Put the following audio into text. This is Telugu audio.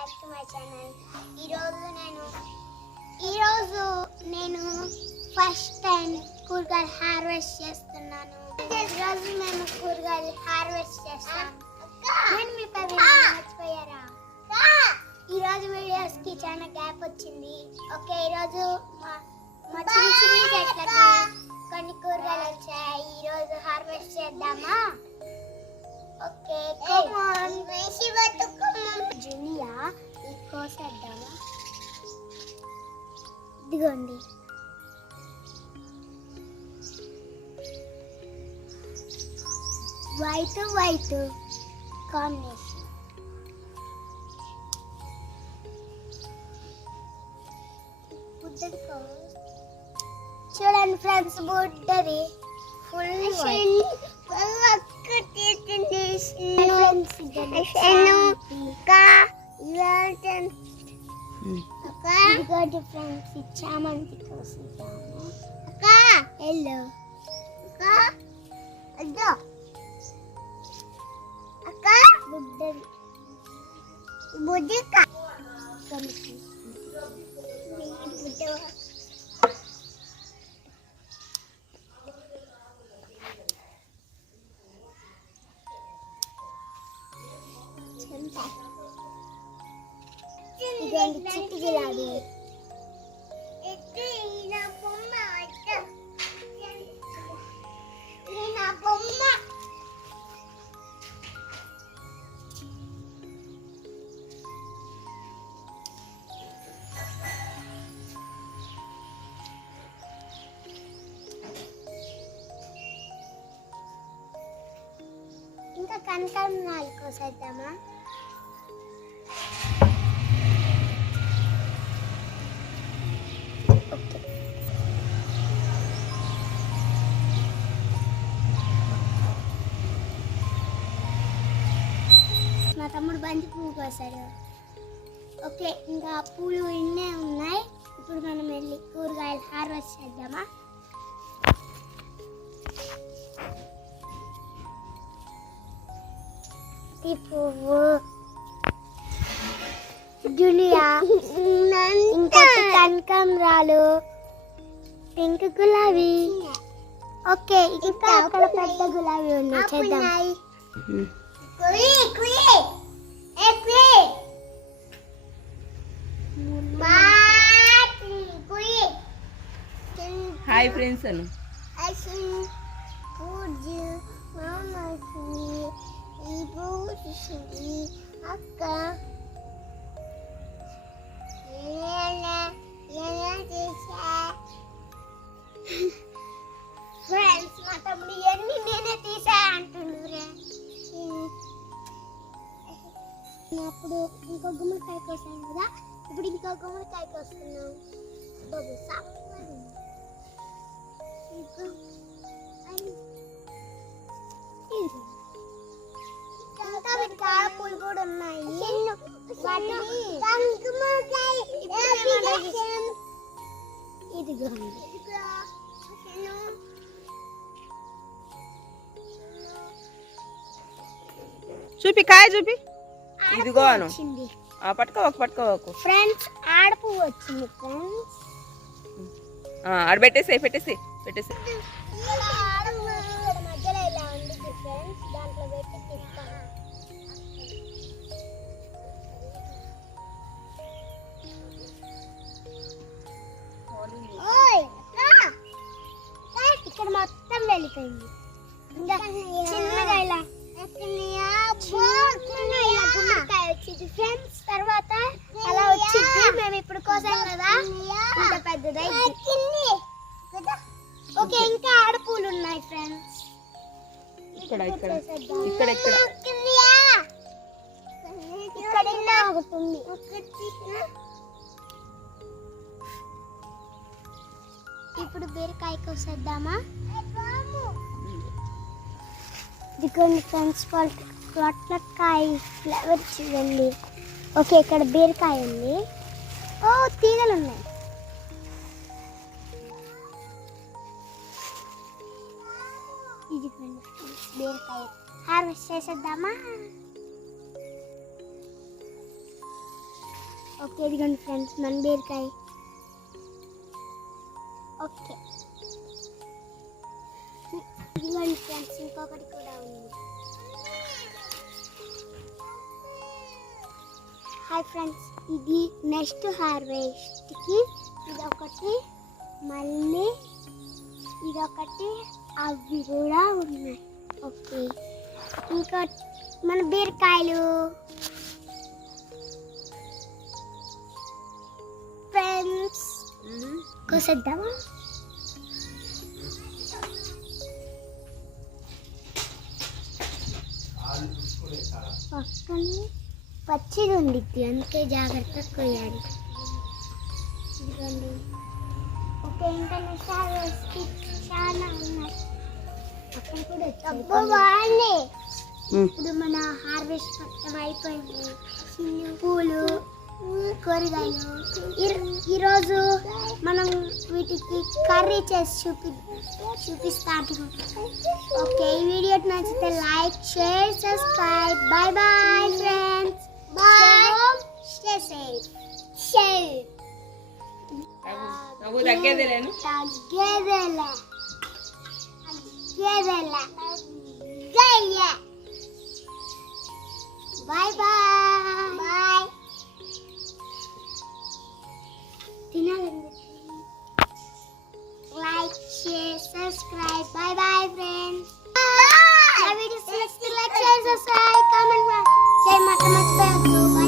Back to my channel. ఈరోజు నేను ఫస్ట్ టైం కూరగాయలు హార్వెస్ట్ చేస్తున్నాను. ఈరోజు మేము కూరగాయలు హార్వెస్ట్ చేస్తాం. నేను మీ పని మర్చిపోయారా? ఈరోజు వీడియోస్కి చాలా గ్యాప్ వచ్చింది. ఓకే, ఈరోజు మా చిన్న చిన్న చెట్లకి కొన్ని కూరగాయలు వచ్చాయి. ఈరోజు హార్వెస్ట్ చేద్దామా? Okay, come on. జూలియా ఈ కోసేద్దామా? ఇదిగోండి. White combination. చూడండి ఫ్రెండ్స్, బుడ్డది ఫుల్ చామంతి కోసిద్దాము. ఎల్లో బుడ్డది బుడ్డిక ఇదిగోండి చిట్టి గులాబీ. ఇంకా కనకాంబరాలు కోసేద్దామా? మా తమ్ముడు బంతి పువ్వు కోసాడు. ఓకే, ఇంకా పూలు ఇన్నే ఉన్నాయి. ఇప్పుడు మనం వెళ్ళి కూరగాయలు హార్వెస్ట్ చేద్దామా? ఈ పువ్వు జూలియా, ఇంకొక కనకాంబరాలు, పింక్ గులాబీ. ఓకే, ఇంకా అక్కడ పెద్ద గులాబీ ఉన్నాయి, చేద్దాం. హాయ్ ఫ్రెండ్స్ అను అక్క ఫ్రెండ్స్, మా తమ్ముడు ఎన్ని నేనే తీసా అంటుండ్రు. అప్పుడు ఇంకో గుమ్మడికాయ కోసాను కదా, ఇప్పుడు ఇంకో గుమ్మడికాయ కోస్తున్నాం. బాబు ఇంకా వీటికి పూలు కూడా ఉన్నాయి. ఇదిగోండి. చూపి, కాయ చూపి. ఇదిగో అను. పట్టుకోవకు ఫ్రెండ్స్, ఆడపువ్వు వచ్చింది ఫ్రెండ్స్. ఆడ పెట్టేసి మధ్యలో ఇలా ఉంది ఫ్రెండ్స్, దాంట్లో పెట్టి తిప్పాను. ఇక్కడ మొత్తం వెళ్ళిపోయింది. ఇంకా చిన్నగా ఇలా గుమ్మడికాయ వచ్చింది ఫ్రెండ్స్. తర్వాత అలా వచ్చింది. మేము ఇప్పుడు కోసాం కదా, ఇంత పెద్దది. ఓకే, ఇంకా ఆడపూలు ఉన్నాయి ఫ్రెండ్స్. ఇక్కడ ఇక్కడ ఒకటి ఉంది. ఇప్పుడు బీరకాయ కోసేద్దామా? ఇదిగోండి ఫ్రెండ్స్, పొట్లకాయ ఫ్లేవర్ చూడండి. ఓకే, ఇక్కడ బీరకాయ ఉంది. ఓ, తీగలు ఉన్నాయి. ఇదిగోండి బీరకాయ హార్వెస్ట్ చేసేద్దామా? ఓకే ఇదిగోండి ఫ్రెండ్స్ మన బీరకాయ. ఓకే ఇదిగోండి ఫ్రెండ్స్ ఇంకొకటి కూడా ఉంది. హాయ్ ఫ్రెండ్స్, ఇది నెక్స్ట్ హార్వెస్ట్కి ఇదొకటి, మళ్ళీ ఇదొకటి, అవి కూడా ఉన్నాయి. ఓకే ఇంకా మన బీరకాయలు ఫ్రెండ్స్ కోసేద్దామా? పక్కన పచ్చిది ఉండిద్ది, అందుకే జాగ్రత్తగా కొయ్యాలి. ఇదిగోండి. ఓకే ఇంకా నెక్స్ట్ హార్వెస్ట్కి చాలా ఉన్నాయి. అక్కడ కూడా బాగుంది. ఇప్పుడు మన హార్వెస్ట్ మొత్తం అయిపోయింది. పూలు, కూరగాయలు. ఈరోజు మనం వీటికి కర్రీ చేసి చూపిస్తాను. ఓకే ఈ వీడియో నచ్చితే like, share, subscribe. Bye bye friends. Bye. Stay safe. తగ్గేదేలేను. Bye bye. Bye. Like, share, subscribe. Bye bye friends. Bye. Like, share, subscribe, comment. Jai Mata Mata.